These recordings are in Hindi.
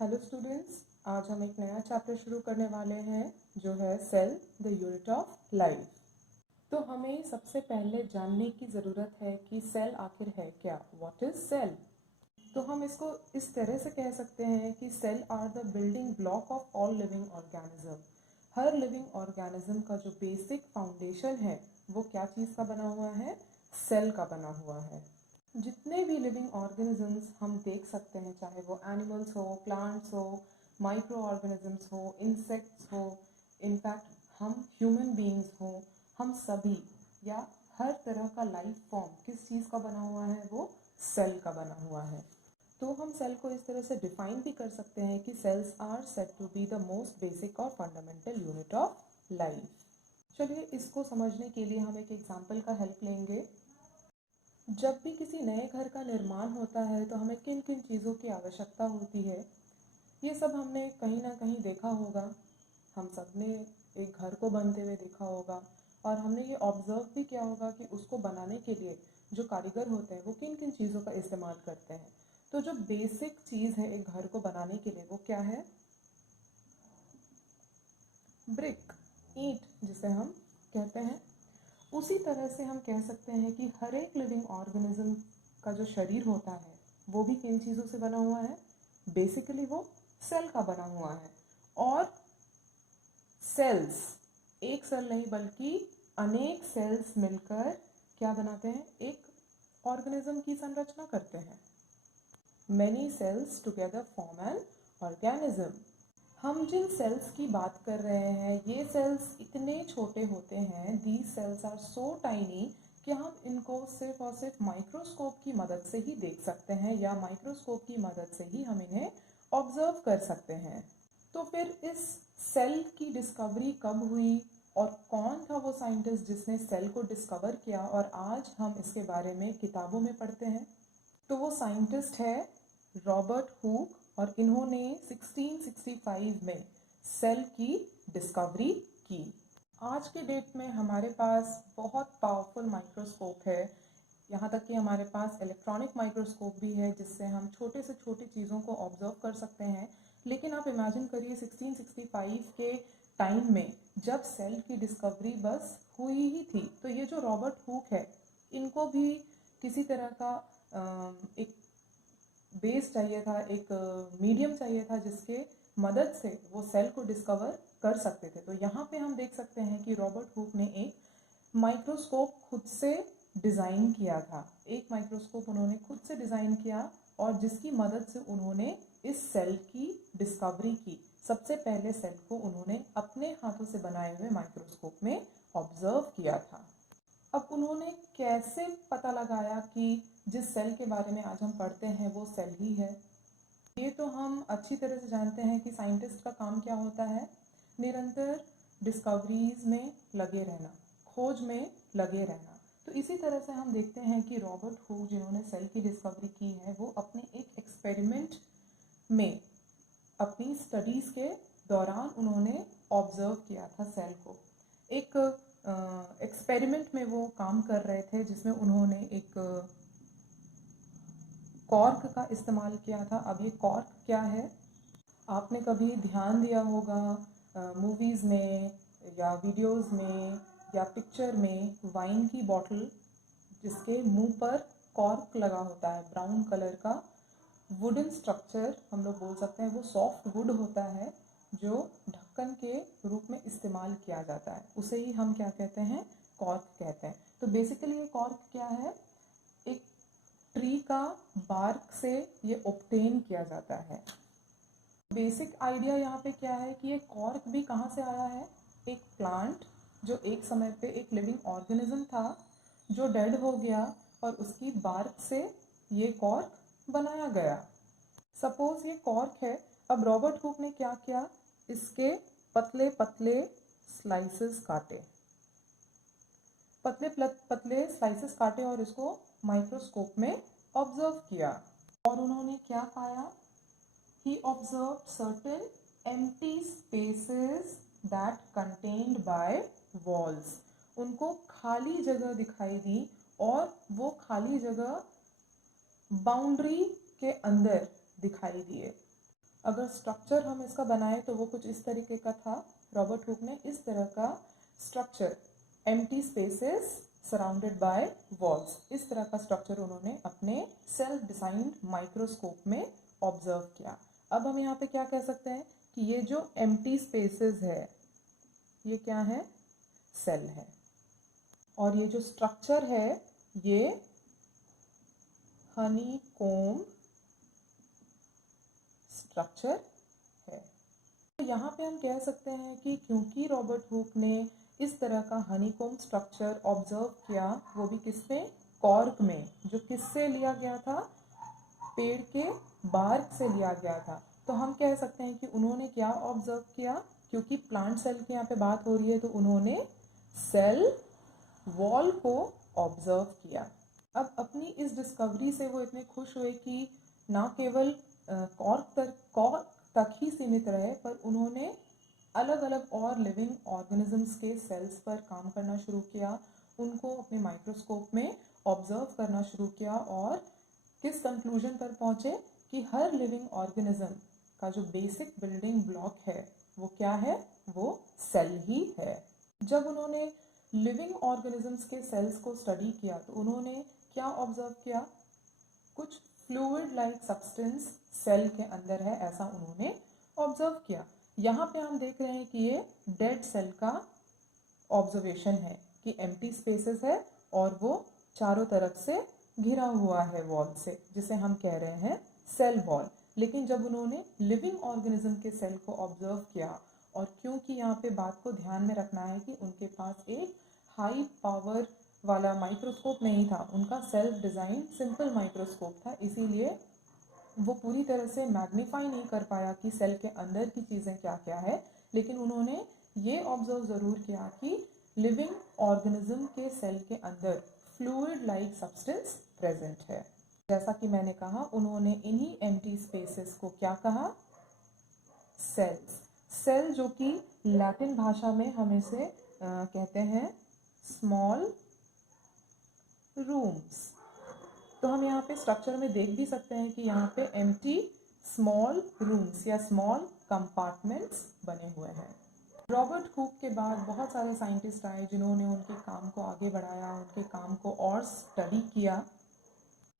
हेलो स्टूडेंट्स, आज हम एक नया चैप्टर शुरू करने वाले हैं जो है cell the unit of life. तो हमें सबसे पहले जानने की ज़रूरत है कि सेल आखिर है क्या। What is cell? तो हम इसको इस तरह से कह सकते हैं कि cell are the building block of all living organism. हर लिविंग ऑर्गेनिज्म का जो बेसिक फाउंडेशन है वो क्या चीज़ का बना हुआ है? सेल का बना हुआ है। जितने भी लिविंग ऑर्गेनिजम्स हम देख सकते हैं, चाहे वो एनिमल्स हो, प्लांट्स हो, माइक्रो ऑर्गेनिजम्स हो, इंसेक्ट्स हो, इनफैक्ट हम ह्यूमन बीइंग्स हो, हम सभी या हर तरह का लाइफ फॉर्म किस चीज़ का बना हुआ है? वो सेल का बना हुआ है। तो हम सेल को इस तरह से डिफाइन भी कर सकते हैं कि cells are said to be the most basic और फंडामेंटल यूनिट ऑफ लाइफ। चलिए इसको समझने के लिए हम एक एग्जाम्पल का हेल्प लेंगे। जब भी किसी नए घर का निर्माण होता है तो हमें किन किन चीज़ों की आवश्यकता होती है, ये सब हमने कहीं ना कहीं देखा होगा। हम सब ने एक घर को बनते हुए देखा होगा और हमने ये ऑब्जर्व भी किया होगा कि उसको बनाने के लिए जो कारीगर होते हैं वो किन किन चीज़ों का इस्तेमाल करते हैं। तो जो बेसिक चीज़ है एक घर को बनाने के लिए वो क्या है? ब्रिक, ईंट जिसे हम कहते हैं। उसी तरह से हम कह सकते हैं कि हर एक लिविंग ऑर्गेनिज्म का जो शरीर होता है वो भी किन चीज़ों से बना हुआ है? बेसिकली वो सेल का बना हुआ है। और सेल्स, एक सेल नहीं बल्कि अनेक सेल्स मिलकर क्या बनाते हैं? एक ऑर्गेनिज्म की संरचना करते हैं। Many cells together form an organism. हम जिन सेल्स की बात कर रहे हैं ये सेल्स इतने छोटे होते हैं, these cells are so tiny कि हम इनको सिर्फ और सिर्फ माइक्रोस्कोप की मदद से ही देख सकते हैं या माइक्रोस्कोप की मदद से ही हम इन्हें ऑब्जर्व कर सकते हैं। तो फिर इस सेल की डिस्कवरी कब हुई और कौन था वो साइंटिस्ट जिसने सेल को डिस्कवर किया और आज हम इसके बारे में किताबों में पढ़ते हैं? तो वो साइंटिस्ट है रॉबर्ट हुक और इन्होंने 1665 में सेल की डिस्कवरी की। आज के डेट में हमारे पास बहुत पावरफुल माइक्रोस्कोप है, यहाँ तक कि हमारे पास इलेक्ट्रॉनिक माइक्रोस्कोप भी है जिससे हम छोटे से छोटी चीज़ों को ऑब्जर्व कर सकते हैं। लेकिन आप इमेजिन करिए 1665 के टाइम में जब सेल की डिस्कवरी बस हुई ही थी, तो ये जो रॉबर्ट हुक है इनको भी किसी तरह का एक बेस चाहिए था, एक मीडियम चाहिए था जिसके मदद से वो सेल को डिस्कवर कर सकते थे। तो यहाँ पे हम देख सकते हैं कि रॉबर्ट हुक ने एक माइक्रोस्कोप खुद से डिज़ाइन किया था। एक माइक्रोस्कोप उन्होंने खुद से डिज़ाइन किया और जिसकी मदद से उन्होंने इस सेल की डिस्कवरी की। सबसे पहले सेल को उन्होंने अपने हाथों से बनाए हुए माइक्रोस्कोप में ऑब्जर्व किया था। अब उन्होंने कैसे पता लगाया कि जिस सेल के बारे में आज हम पढ़ते हैं वो सेल ही है? ये तो हम अच्छी तरह से जानते हैं कि साइंटिस्ट का काम क्या होता है? निरंतर डिस्कवरीज में लगे रहना, खोज में लगे रहना। तो इसी तरह से हम देखते हैं कि रॉबर्ट हुक जिन्होंने सेल की डिस्कवरी की है वो अपने एक एक्सपेरिमेंट में, अपनी स्टडीज़ के दौरान उन्होंने ऑब्जर्व किया था सेल को। एक एक्सपेरिमेंट में वो काम कर रहे थे जिसमें उन्होंने एक कॉर्क का इस्तेमाल किया था। अब ये कॉर्क क्या है? आपने कभी ध्यान दिया होगा मूवीज़ में या वीडियोस में या पिक्चर में वाइन की बॉटल जिसके मुंह पर कॉर्क लगा होता है, ब्राउन कलर का वुडन स्ट्रक्चर हम लोग बोल सकते हैं, वो सॉफ्ट वुड होता है जो ढक्कन के रूप में इस्तेमाल किया जाता है, उसे ही हम क्या कहते हैं? कॉर्क कहते हैं। तो बेसिकली ये कॉर्क क्या है? एक ट्री का बार्क से ये ऑब्टेन किया जाता है। बेसिक आइडिया यहाँ पे क्या है कि ये कॉर्क भी कहाँ से आया है? एक प्लांट जो एक समय पे एक लिविंग ऑर्गेनिज्म था जो डेड हो गया और उसकी बार्क से ये कॉर्क बनाया गया। सपोज ये कॉर्क है। अब रॉबर्ट हुक ने क्या किया? इसके पतले पतले स्लाइसेस काटे, पतले पतले स्लाइसेस काटे और इसको माइक्रोस्कोप में ऑब्जर्व किया। और उन्होंने क्या पाया? He observed certain empty spaces that contained by walls. उनको खाली जगह दिखाई दी और वो खाली जगह बाउंड्री के अंदर दिखाई दिए। अगर स्ट्रक्चर हम इसका बनाए तो वो कुछ इस तरीके का था। रॉबर्ट हुक ने इस तरह का structure, empty spaces surrounded by walls, इस तरह का स्ट्रक्चर उन्होंने अपने सेल्फ डिजाइंड माइक्रोस्कोप में ऑब्जर्व किया। अब हम यहाँ पे क्या कह सकते हैं कि ये जो एम्प्टी स्पेसेस है ये क्या है, सेल है, और ये जो स्ट्रक्चर है ये हनीकॉम्ब स्ट्रक्चर है। तो यहाँ पे हम कह सकते हैं कि क्योंकि रॉबर्ट हुक ने इस तरह का हनीकॉम्ब स्ट्रक्चर ऑब्जर्व किया, वो भी किसमें, कॉर्क में, जो किससे लिया गया था, पेड़ के बार्क से लिया गया था। तो हम कह सकते हैं कि उन्होंने क्या ऑब्जर्व किया, क्योंकि प्लांट सेल की यहाँ पे बात हो रही है तो उन्होंने सेल वॉल को ऑब्जर्व किया। अब अपनी इस डिस्कवरी से वो इतने खुश हुए कि ना केवल कॉर्क तक ही सीमित रहे, पर उन्होंने अलग अलग और लिविंग ऑर्गेनिजम्स के सेल्स पर काम करना शुरू किया, उनको अपने माइक्रोस्कोप में ऑब्जर्व करना शुरू किया, और किस कंक्लूजन पर पहुंचे कि हर लिविंग ऑर्गेनिज्म का जो बेसिक बिल्डिंग ब्लॉक है वो क्या है, वो सेल ही है। जब उन्होंने लिविंग ऑर्गेनिजम्स के सेल्स को स्टडी किया तो उन्होंने क्या ऑब्जर्व किया, कुछ फ्लूइड लाइक सब्सटेंस सेल के अंदर है, ऐसा उन्होंने ऑब्जर्व किया। यहाँ पे हम देख रहे हैं कि ये डेड सेल का ऑब्जर्वेशन है कि एम्प्टी स्पेसेस है और वो चारों तरफ से घिरा हुआ है वॉल से, जिसे हम कह रहे हैं सेल वॉल। लेकिन जब उन्होंने लिविंग ऑर्गेनिज्म के सेल को ऑब्जर्व किया, और क्योंकि यहाँ पे बात को ध्यान में रखना है कि उनके पास एक हाई पावर वाला माइक्रोस्कोप नहीं था, उनका सेल्फ डिज़ाइन सिंपल माइक्रोस्कोप था, इसीलिए वो पूरी तरह से मैग्नीफाई नहीं कर पाया कि सेल के अंदर की चीज़ें क्या क्या है। लेकिन उन्होंने ये ऑब्जर्व ज़रूर किया कि लिविंग ऑर्गेनिज्म के सेल के अंदर फ्लूइड लाइक सब्सटेंस प्रेजेंट है। जैसा कि मैंने कहा, उन्होंने इन्हीं एम्प्टी स्पेसेस को क्या कहा, सेल्स। सेल जो कि लैटिन भाषा में हम इसे कहते हैं स्मॉल रूम्स। तो हम यहाँ पे स्ट्रक्चर में देख भी सकते हैं कि यहाँ पे एम्प्टी स्मॉल रूम्स या स्मॉल कंपार्टमेंट्स बने हुए हैं। रॉबर्ट हुक के बाद बहुत सारे साइंटिस्ट आए जिन्होंने उनके काम को आगे बढ़ाया, उनके काम को और स्टडी किया,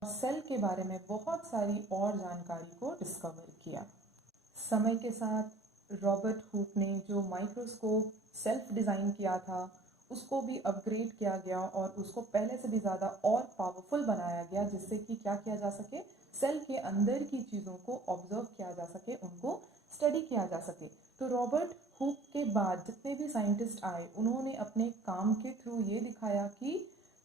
और सेल के बारे में बहुत सारी और जानकारी को डिस्कवर किया। समय के साथ रॉबर्ट हुक ने जो माइक्रोस्कोप सेल्फ डिज़ाइन किया था उसको भी अपग्रेड किया गया और उसको पहले से भी ज़्यादा और पावरफुल बनाया गया, जिससे कि क्या किया जा सके, सेल के अंदर की चीज़ों को ऑब्जर्व किया जा सके, उनको स्टडी किया जा सके। तो रॉबर्ट हुक के बाद जितने भी साइंटिस्ट आए उन्होंने अपने काम के थ्रू ये दिखाया कि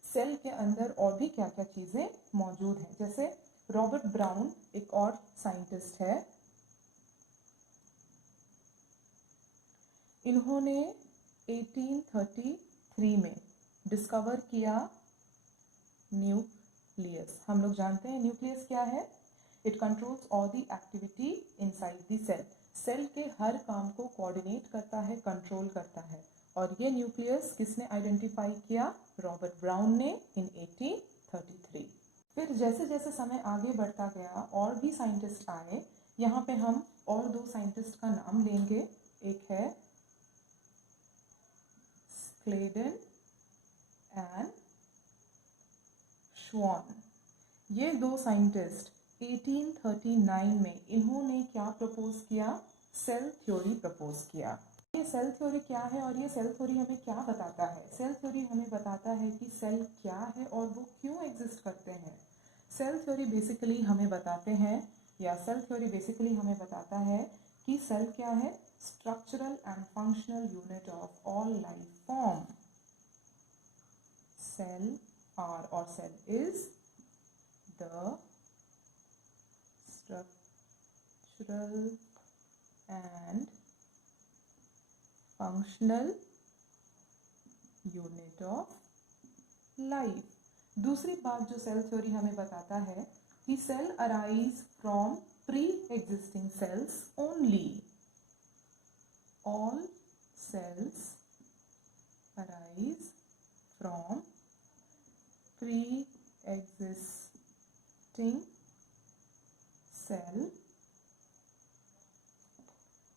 सेल के अंदर और भी क्या क्या चीज़ें मौजूद हैं। जैसे रॉबर्ट ब्राउन एक और साइंटिस्ट है, इन्होंने 1833 में डिस्कवर किया न्यूक्लियस। हम लोग जानते हैं न्यूक्लियस क्या है, it controls all the activity inside the cell. Cell के हर काम को कोऑर्डिनेट करता है, कंट्रोल करता है, और ये न्यूक्लियस किसने आइडेंटिफाई किया, रॉबर्ट ब्राउन ने इन 1833। फिर जैसे जैसे समय आगे बढ़ता गया और भी साइंटिस्ट आए। यहाँ पे हम और दो साइंटिस्ट का नाम लेंगे, एक है स्क्लेडन एंड श्वान। ये दो साइंटिस्ट 1839 में इन्होंने क्या प्रपोज किया, सेल थ्योरी प्रपोज किया। ये सेल थ्योरी क्या है और ये सेल थ्योरी हमें क्या बताता है? सेल थ्योरी हमें बताता है कि सेल क्या है और वो क्यों एग्जिस्ट करते हैं। सेल थ्योरी बेसिकली हमें बताते हैं, या सेल थ्योरी बेसिकली हमें बताता है कि सेल क्या है, structural and functional unit of all life form. Cell are or cell is the structural and functional unit of life। दूसरी बात जो सेल थ्योरी हमें बताता है कि cell arise from pre existing cells only. All cells arise from pre existing cell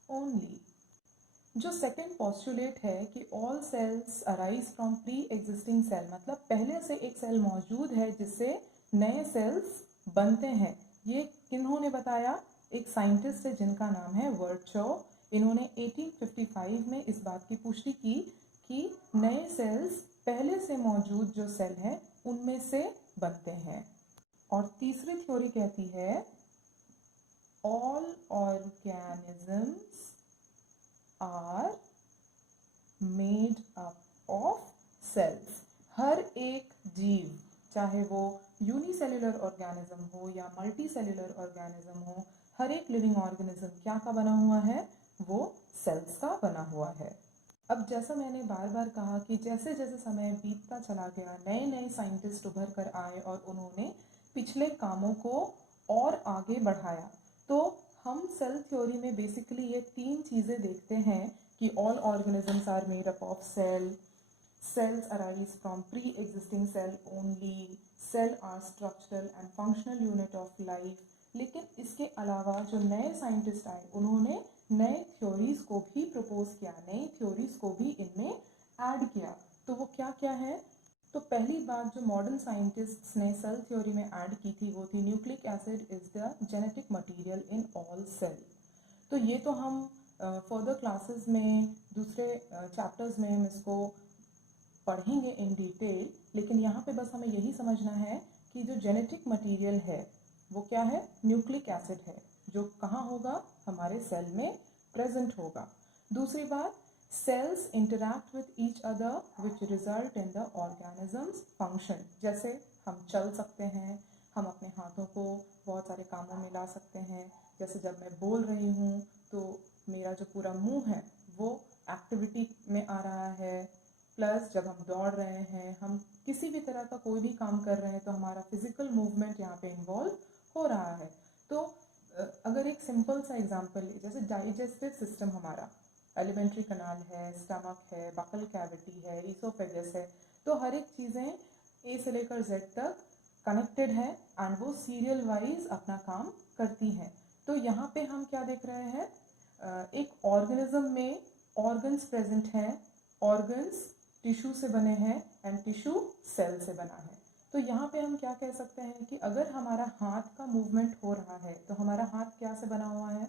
only. जो सेकेंड पॉस्टुलेट है कि all cells arise from pre existing cell, मतलब पहले से एक सेल मौजूद है जिससे नए सेल्स बनते हैं, ये किन्होंने बताया? एक साइंटिस्ट है जिनका नाम है वर्चो। इन्होंने 1855 में इस बात की पुष्टि की कि नए सेल्स पहले से मौजूद जो सेल है उनमें से बनते हैं। और तीसरी थ्योरी कहती है all organisms are made up of cells. हर एक जीव, चाहे वो यूनिसेल्युलर ऑर्गेनिज्म हो या मल्टी सेल्युलर ऑर्गेनिज्म हो, हर एक लिविंग ऑर्गेनिज्म क्या का बना हुआ है? वो सेल्स का बना हुआ है। अब जैसा मैंने बार बार कहा कि जैसे जैसे समय बीतता चला गया, नए नए साइंटिस्ट उभर कर आए और उन्होंने पिछले कामों को और आगे बढ़ाया। तो हम सेल थ्योरी में बेसिकली ये तीन चीज़ें देखते हैं कि all organisms are made up of cell, cells arise from pre-existing cell only, cell are structural and functional unit of life। लेकिन इसके अलावा जो नए साइंटिस्ट आए उन्होंने नए थ्योरीज को भी प्रपोज किया, नई थ्योरीज को भी इनमें ऐड किया। तो वो क्या क्या है? तो पहली बात जो मॉडर्न साइंटिस्ट्स ने सेल थ्योरी में ऐड की थी वो थी nucleic acid is the genetic material in all cell. तो ये तो हम फर्दर क्लासेस में दूसरे चैप्टर्स में हम इसको पढ़ेंगे इन डिटेल, लेकिन यहाँ पे बस हमें यही समझना है कि जो जेनेटिक मटेरियल है वो क्या है? न्यूक्लिक एसिड है, जो कहाँ होगा? हमारे सेल में प्रेजेंट होगा। दूसरी बात, cells interact with each other which result in the organisms function. जैसे हम चल सकते हैं, हम अपने हाथों को बहुत सारे कामों में ला सकते हैं। जैसे जब मैं बोल रही हूँ तो मेरा जो पूरा मुंह है वो एक्टिविटी में आ रहा है, प्लस जब हम दौड़ रहे हैं, हम किसी भी तरह का कोई भी काम कर रहे हैं तो हमारा फिजिकल मूवमेंट यहाँ पे इन्वॉल्व हो रहा है। तो अगर एक सिंपल सा एग्जांपल, जैसे डाइजेस्टिव सिस्टम हमारा, एलिमेंट्री कनाल है, स्टमक है, बकल कैविटी है, ईसोफेगस है, तो हर एक चीज़ें ए से लेकर जेड तक कनेक्टेड है एंड वो सीरियल वाइज अपना काम करती हैं। तो यहाँ पे हम क्या देख रहे हैं? एक ऑर्गेनिज्म में ऑर्गन्स प्रेजेंट हैं, ऑर्गन्स टिश्यू से बने हैं एंड टिश्यू सेल से बना है। तो यहाँ पे हम क्या कह सकते हैं कि अगर हमारा हाथ का मूवमेंट हो रहा है तो हमारा हाथ क्या से बना हुआ है?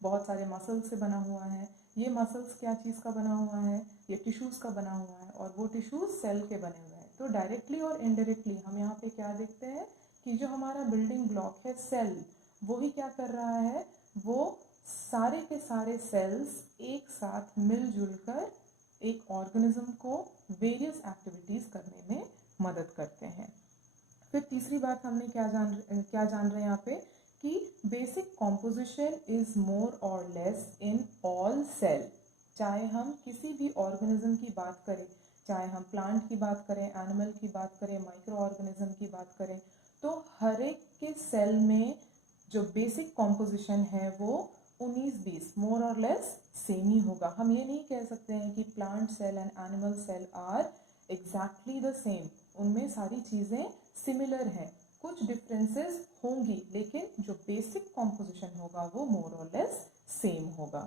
बहुत सारे मसल्स से बना हुआ है। ये मसल्स क्या चीज़ का बना हुआ है? ये टिश्यूज़ का बना हुआ है और वो टिश्यूज़ सेल के बने हुए हैं। तो डायरेक्टली और इनडायरेक्टली हम यहाँ पे क्या देखते हैं कि जो हमारा बिल्डिंग ब्लॉक है सेल, वो ही क्या कर रहा है? वो सारे के सारे सेल्स एक साथ मिलजुल कर एक ऑर्गेनिज्म को वेरियस एक्टिविटीज़ करने में मदद करते हैं। फिर तीसरी बात हमने क्या जान रहे हैं यहाँ पे कि बेसिक कॉम्पोजिशन इज मोर और लेस इन ऑल सेल। चाहे हम किसी भी ऑर्गेनिज्म की बात करें, चाहे हम प्लांट की बात करें, एनिमल की बात करें, माइक्रो ऑर्गेनिज्म की बात करें, तो हर एक के सेल में जो बेसिक कॉम्पोजिशन है वो 19-20 मोर और लेस सेम ही होगा। हम ये नहीं कह सकते हैं कि plant cell and animal cell are exactly the same. उनमें सारी चीज़ें सिमिलर हैं, कुछ डिफरेंसेस होंगी, लेकिन जो बेसिक कॉम्पोजिशन होगा वो मोर और लेस सेम होगा।